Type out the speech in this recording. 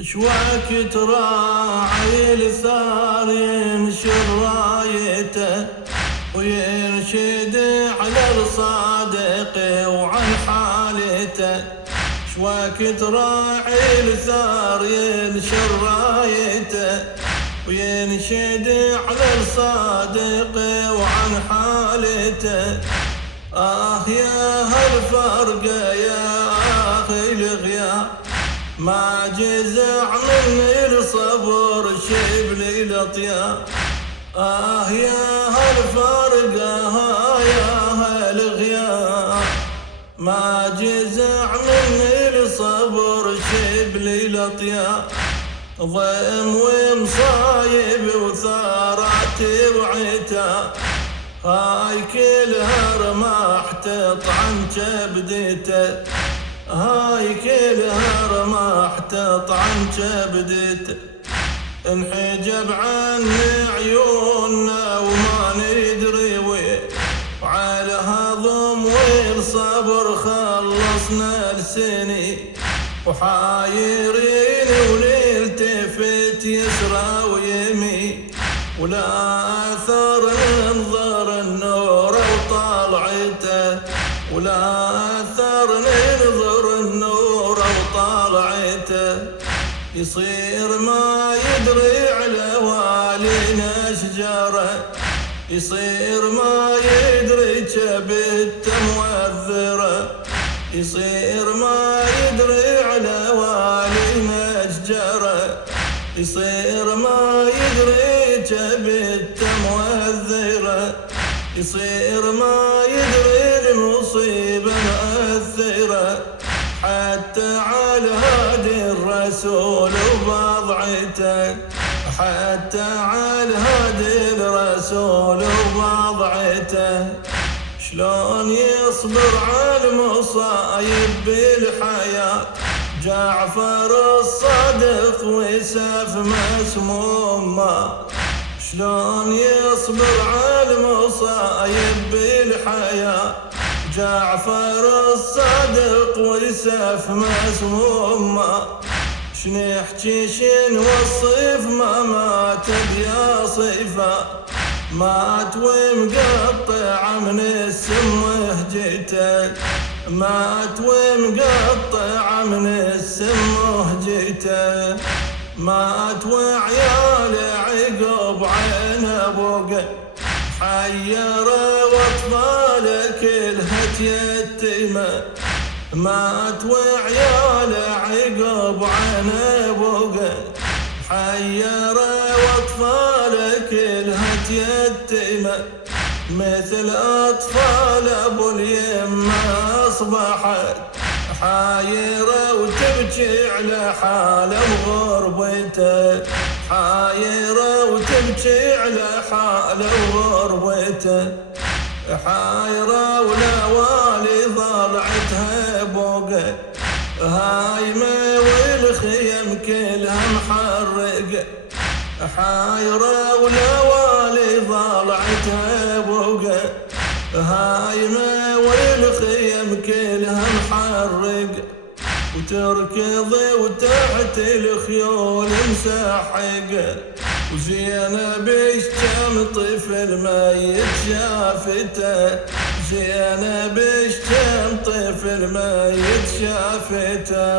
شواك تراعي الثار ينشر رايته ويرشد على الصادق وعن حالته. شواك تراعي الثار ينشر رايته وينشد على الصادق وعن حالته. يا هالفرقة يا أخي الغياب ما جزع مني الصبر شبلي الأطياب. يا هالفرقة يا هالغياب ما جزع مني الصبر شبلي الأطياب. ضيم ومصايب وثاراتي وعتاب هاي كلها رماح تطعن كبدته. هاي كلها رماح تطعن كبدته. انحجب عني عيوننا وما ندري وين وعلى هضم والصبر خلصنا السنين وحايرين ونلتفت يسرى ويمين ولا اثر ننظر النور وطالعته. ولا اثر ننظر النور وطالعته. يصير ما يدري على والينا شجره. يصير ما يدري جبته موذره. يصير ما يدري على والينا شجره. يصير ما يدري جبته موذره. يصير ما يدري المصيبة مأثرة حتى على هادي الرسول وبضعته. حتى على هادي الرسول وبضعته. شلون يصبر على المصايب بالحياة جعفر الصادق ويساف مسموم مات. شلون يصبر على المصايب بالحياة جعفر الصادق ويساف مسموم مات. شنحكي شنوصف ما مات بيا صفا. مات ومقطع من السم وهجته. مات ومقطع من السم وهجته. مات وعياله عقب عين ابوقه. حيره واطفاله كلها يتيمه. مات وعياله عقب عين ابوقه. حيره واطفاله كلها يتيمه. مثل اطفال ابو اليمه اصبحت حايره وتبكي على حاله وغربته. حايره وتبكي على حاله وغربته. حايره ولا والي ضلعتها بوقه. هايمه والخيم كلها محرقه. حايره ولا والي ضلعتها بوقه. هايمه والخيم كلها محرقه. وتركضي وتحت الخيول مسحقه. وزينب اشتم طفل ميت شافته. زينب اشتم طفل ميت شافته.